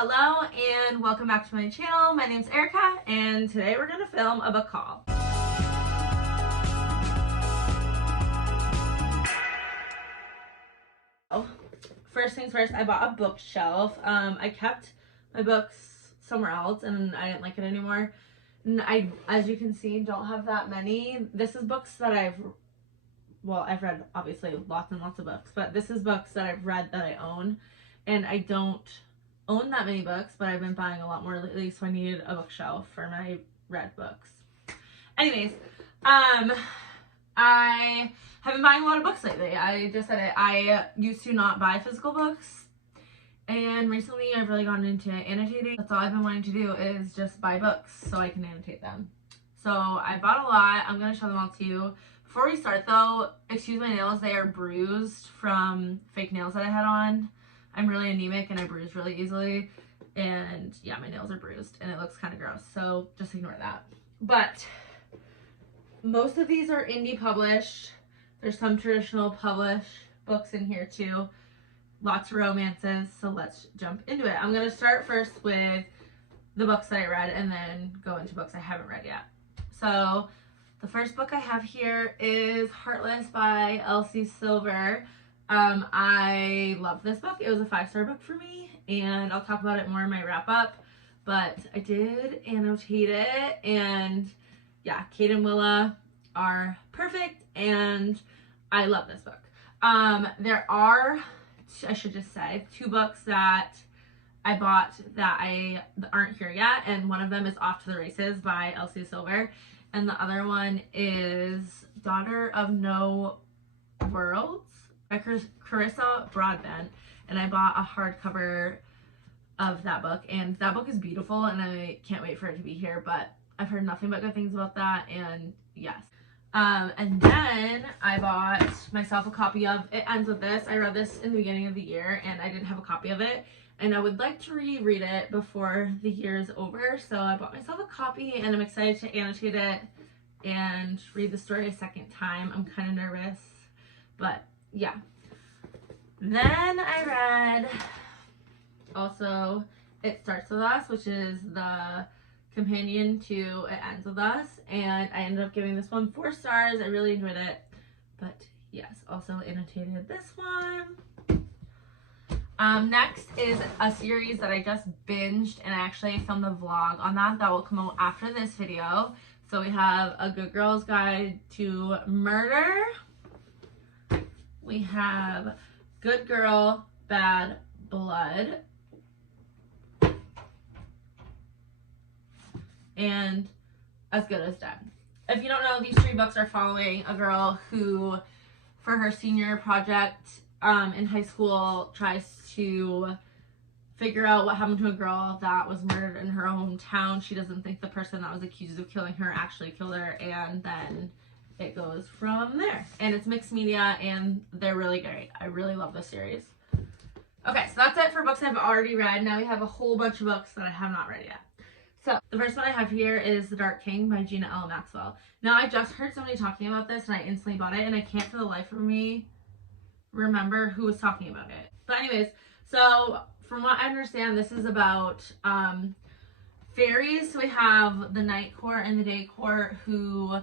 Hello and welcome back to my channel. My name's Erica and today we're going to film a book haul. First things first, I bought a bookshelf. I kept my books somewhere else and I didn't like it anymore. And I, as you can see, don't have that many. This is books that I've read obviously lots and lots of books, but this is books that I've read that I own, and I don't own that many books, but I've been buying a lot more lately, so I needed a bookshelf for my read books. Anyways, I have been buying a lot of books lately. I just said it. I used to not buy physical books, and recently I've really gotten into annotating. That's all I've been wanting to do is just buy books so I can annotate them. So I bought a lot. I'm going to show them all to you. Before we start though, excuse my nails, they are bruised from fake nails that I had on. I'm really anemic and I bruise really easily, and yeah, my nails are bruised and it looks kind of gross, so just ignore that. But most of these are indie published. There's some traditional published books in here too. Lots of romances, so let's jump into it. I'm going to start first with the books that I read and then go into books I haven't read yet. So the first book I have here is Heartless by Elsie Silver. I love this book. It was a 5-star book for me, and I'll talk about it more in my wrap up, but I did annotate it, and yeah, Kate and Willa are perfect, and I love this book. There are, I should just say, 2 books that I bought that aren't here yet, and one of them is Off to the Races by Elsie Silver, and the other one is Daughter of No Worlds by Carissa Broadbent, and I bought a hardcover of that book, and that book is beautiful, and I can't wait for it to be here, but I've heard nothing but good things about that, and yes. And then I bought myself a copy of It Ends With This. I read this in the beginning of the year, and I didn't have a copy of it, and I would like to reread it before the year is over, so I bought myself a copy, and I'm excited to annotate it and read the story a second time. I'm kind of nervous, but yeah. Then I read also It Starts With Us, which is the companion to It Ends With Us, and I ended up giving this one 4 stars. I really enjoyed it, but yes, also annotated this one. Next is a series that I just binged, and I actually filmed a vlog on that will come out after this video. So we have A Good Girl's Guide to Murder. We have Good Girl, Bad Blood, and As Good as Dead. If you don't know, these 3 books are following a girl who, for her senior project in high school, tries to figure out what happened to a girl that was murdered in her hometown. She doesn't think the person that was accused of killing her actually killed her, and then it goes from there. And it's mixed media, and they're really great. I really love this series. Okay, so that's it for books I've already read. Now we have a whole bunch of books that I have not read yet. So the first one I have here is The Dark King by Gina L. Maxwell. Now I just heard somebody talking about this, and I instantly bought it, and I can't for the life of me remember who was talking about it. But anyways, so from what I understand, this is about fairies. So we have the night court and the day court, who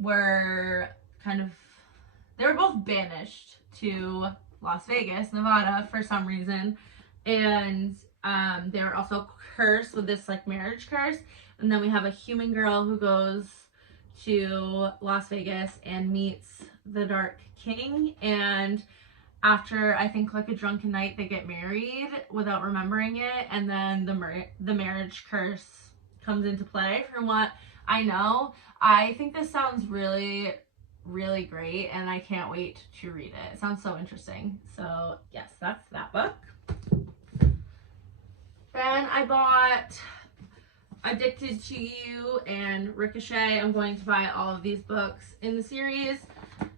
were they were both banished to Las Vegas, Nevada for some reason, and they were also cursed with this like marriage curse. And then we have a human girl who goes to Las Vegas and meets the Dark King, and after I think like a drunken night they get married without remembering it, and then the marriage curse comes into play. From what I know, I think this sounds really, really great, and I can't wait to read it. It sounds so interesting. So yes, that's that book. Then I bought Addicted to You and Ricochet. I'm going to buy all of these books in the series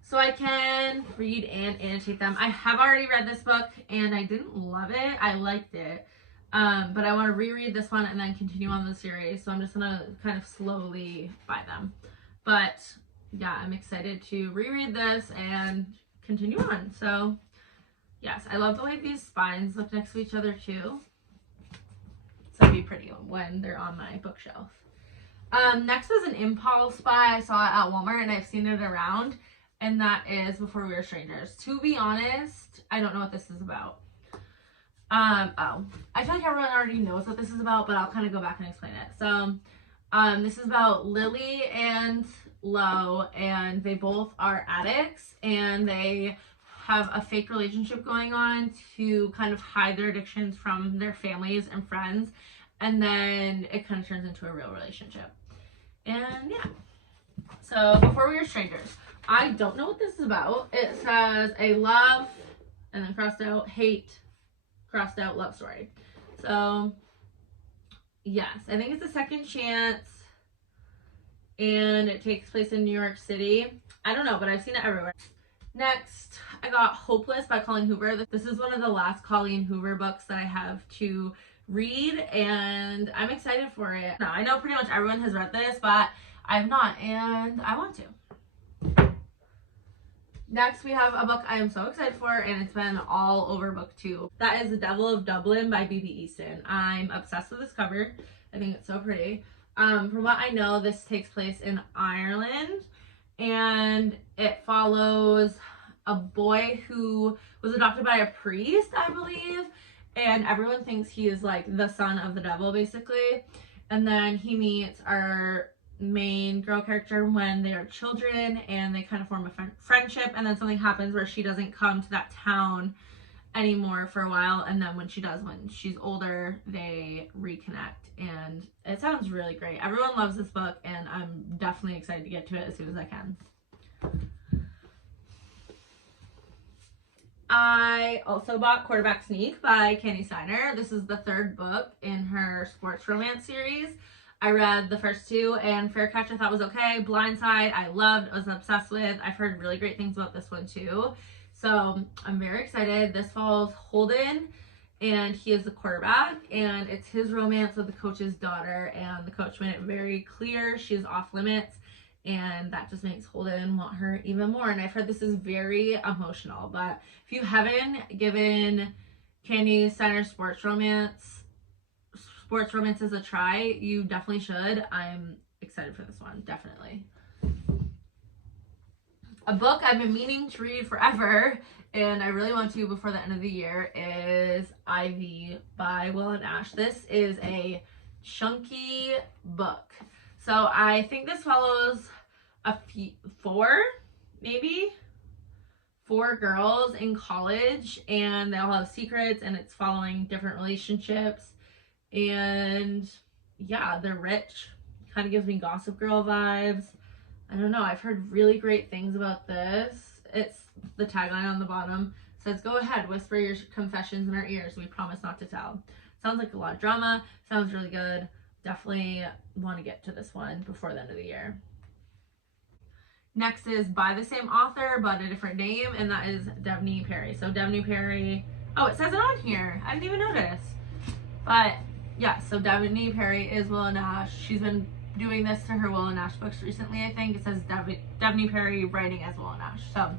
so I can read and annotate them. I have already read this book and I didn't love it. I liked it. But I want to reread this one and then continue on the series. So I'm just going to kind of slowly buy them. But yeah, I'm excited to reread this and continue on. So yes, I love the way these spines look next to each other too. really pretty when they're on my bookshelf. Next was an impulse buy. I saw it at Walmart and I've seen it around, and that is Before We Were Strangers. To be honest, I don't know what this is about. I feel like everyone already knows what this is about, but I'll kind of go back and explain it. So, this is about Lily and Lo, and they both are addicts, and they have a fake relationship going on to kind of hide their addictions from their families and friends, and then it kind of turns into a real relationship. And yeah, so Before We Were Strangers. I don't know what this is about. It says a love, and then crossed out, hate, crossed out, love story. So yes, I think it's a second chance, and it takes place in New York City. I don't know, but I've seen it everywhere. Next, I got Hopeless by Colleen Hoover. This is one of the last Colleen Hoover books that I have to read, and I'm excited for it. Now, I know pretty much everyone has read this, but I've not, and I want to. Next, we have a book I am so excited for, and it's been all over BookTube. That is The Devil of Dublin by B.B. Easton. I'm obsessed with this cover. I think it's so pretty. From what I know, this takes place in Ireland, and it follows a boy who was adopted by a priest, I believe, and everyone thinks he is like the son of the devil, basically. And then he meets our main girl character when they are children, and they kind of form a friendship, and then something happens where she doesn't come to that town anymore for a while, and then when she does, when she's older, they reconnect, and it sounds really great. Everyone loves this book, and I'm definitely excited to get to it as soon as I can. I also bought Quarterback Sneak by Candy Steiner. This is the third book in her sports romance series. I read the first two, and Fair Catch I thought was okay. Blindside I loved, was obsessed with. I've heard really great things about this one too. So I'm very excited. This follows Holden, and he is the quarterback, and it's his romance with the coach's daughter, and the coach made it very clear she's off limits, and that just makes Holden want her even more. And I've heard this is very emotional, but if you haven't given Candy Steiner sports romances a try, you definitely should. I'm excited for this one, definitely. A book I've been meaning to read forever, and I really want to before the end of the year, is Ivy by Will and Ash. This is a chunky book. So I think this follows four girls in college, and they all have secrets, and it's following different relationships. And yeah, they're rich. Kind of gives me Gossip Girl vibes. I don't know. I've heard really great things about this. It's the tagline on the bottom says, "Go ahead, whisper your confessions in our ears. We promise not to tell." Sounds like a lot of drama. Sounds really good. Definitely want to get to this one before the end of the year. Next is by the same author but a different name, and that is Devney Perry. So Devney Perry, oh, it says it on here. I didn't even notice. But yeah, so Devney Perry is Will and Ash. She's been doing this to her Will and Ash books recently, I think. It says Devney Perry writing as Will and Ash. So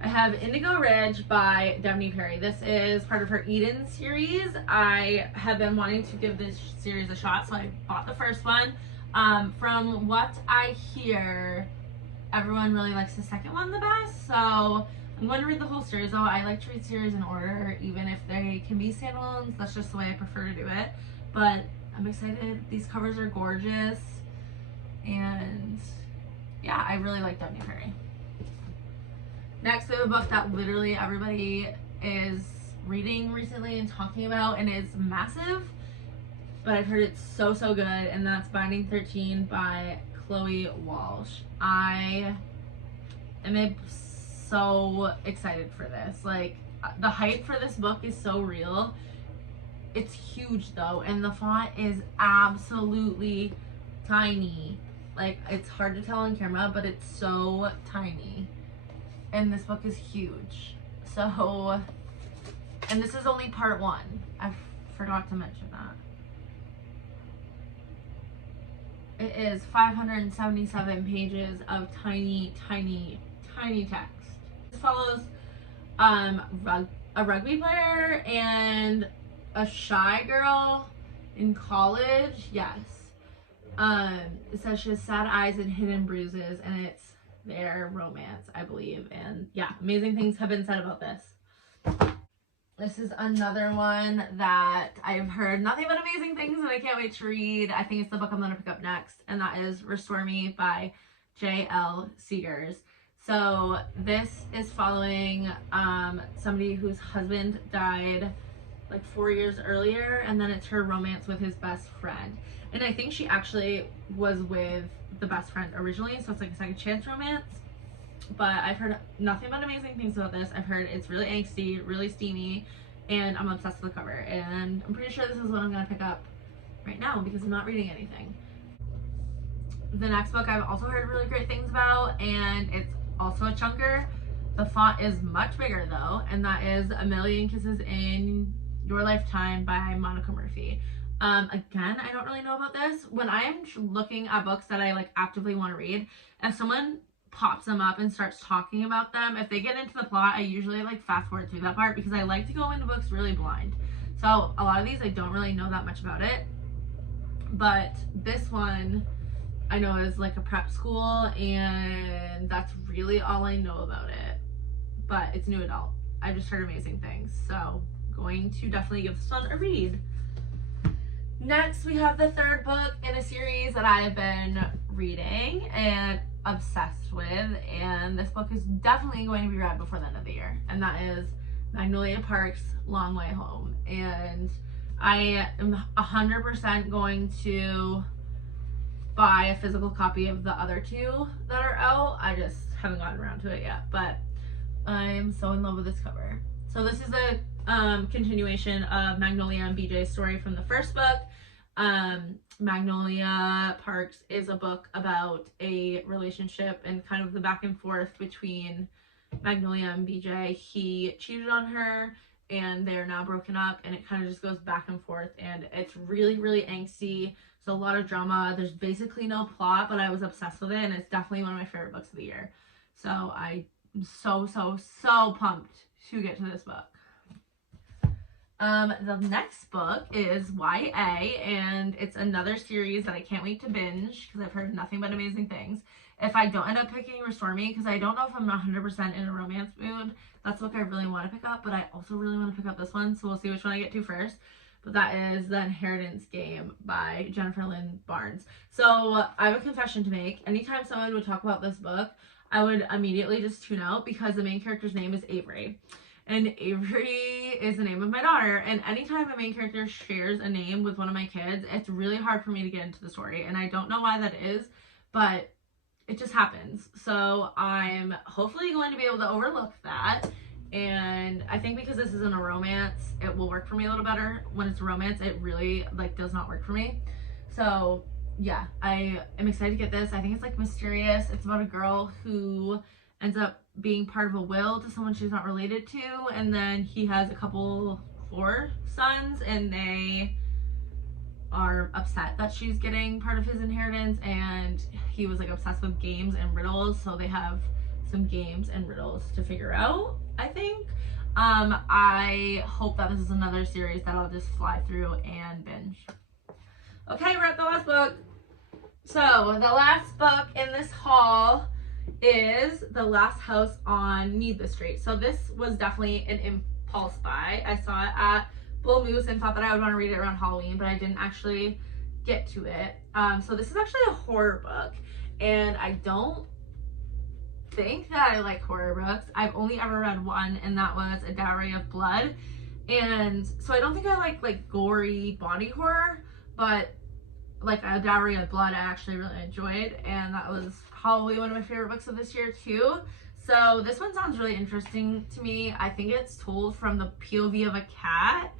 I have Indigo Ridge by Devney Perry. This is part of her Eden series. I have been wanting to give this series a shot, so I bought the first one. From what I hear, everyone really likes the second one the best, so I'm going to read the whole series. Though I like to read series in order, even if they can be standalones. That's just the way I prefer to do it. But I'm excited. These covers are gorgeous, and yeah, I really like Devney Perry. Next, we have a book that literally everybody is reading recently and talking about, and it's massive, but I've heard it's so good, and that's Binding 13 by Chloe Walsh. I am so excited for this. Like, the hype for this book is so real. It's huge though, and the font is absolutely tiny. Like, it's hard to tell on camera, but it's so tiny. And this book is huge. So, and this is only part one. I forgot to mention that. It is 577 pages of tiny text. This follows a rugby player and a shy girl in college. Yes. It says she has sad eyes and hidden bruises, and it's their romance, I believe. And yeah, amazing things have been said about this. This is another one that I've heard nothing but amazing things, and I can't wait to read. I think it's the book I'm going to pick up next, and that is Restore Me by J.L. Seegers. So this is following somebody whose husband died like 4 years earlier, and then it's her romance with his best friend. And I think she actually was with the best friend originally, so it's like a second chance romance. But I've heard nothing but amazing things about this. I've heard it's really angsty, really steamy, and I'm obsessed with the cover. And I'm pretty sure this is what I'm going to pick up right now because I'm not reading anything. The next book I've also heard really great things about, and it's also a chunker. The font is much bigger though, and that is A Million Kisses in Your Lifetime by Monica Murphy. Again, I don't really know about this. When I'm looking at books that I like actively want to read, if someone pops them up and starts talking about them, if they get into the plot, I usually like fast forward through that part because I like to go into books really blind. So a lot of these I don't really know that much about it, but this one I know is like a prep school, and that's really all I know about it. But it's new adult. I just heard amazing things, so going to definitely give this one a read. Next, we have the third book in a series that I have been reading and obsessed with, and this book is definitely going to be read before the end of the year, and that is Magnolia Park's Long Way Home. And I am 100% going to buy a physical copy of the other two that are out. I just haven't gotten around to it yet, but I'm so in love with this cover. So this is a continuation of Magnolia and BJ's story from the first book. Magnolia Parks is a book about a relationship and kind of the back and forth between Magnolia and BJ. He cheated on her and they're now broken up, and it kind of just goes back and forth, and it's really, really angsty. So a lot of drama. There's basically no plot, but I was obsessed with it, and it's definitely one of my favorite books of the year. So I'm so pumped to get to this book. The next book is YA, and it's another series that I can't wait to binge because I've heard nothing but amazing things. If I don't end up picking Restore Me, because I don't know if I'm 100% in a romance mood, that's the book I really want to pick up, but I also really want to pick up this one, so we'll see which one I get to first. But that is The Inheritance Game by Jennifer Lynn Barnes. So I have a confession to make. Anytime someone would talk about this book, I would immediately just tune out because the main character's name is Avery. And Avery is the name of my daughter. And anytime a main character shares a name with one of my kids, it's really hard for me to get into the story. And I don't know why that is, but it just happens. So I'm hopefully going to be able to overlook that. And I think because this isn't a romance, it will work for me a little better. When it's a romance, it really like does not work for me. So yeah, I am excited to get this. I think it's like mysterious. It's about a girl who ends up being part of a will to someone she's not related to, and then he has a couple 4 sons, and they are upset that she's getting part of his inheritance, and he was like obsessed with games and riddles, so they have some games and riddles to figure out, I think. I hope that this is another series that I'll just fly through and binge. Okay, we're at the last book. So the last book in this haul is The Last House on Needless Street. So this was definitely an impulse buy. I saw it at Bull Moose and thought that I would want to read it around Halloween, but I didn't actually get to it. So this is actually a horror book, and I don't think that I like horror books. I've only ever read one, and that was A Dowry of Blood. And so I don't think I like gory body horror, but like A Dowry of Blood I actually really enjoyed, and that was probably one of my favorite books of this year too. So this one sounds really interesting to me. I think it's told from the POV of a cat,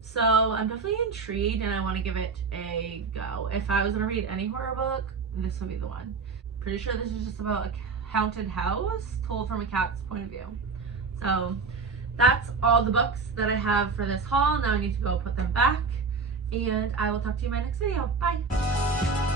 so I'm definitely intrigued and I want to give it a go. If I was gonna read any horror book, this would be the one. Pretty sure this is just about a haunted house told from a cat's point of view. So that's all the books that I have for this haul. Now I need to go put them back, and I will talk to you in my next video. Bye!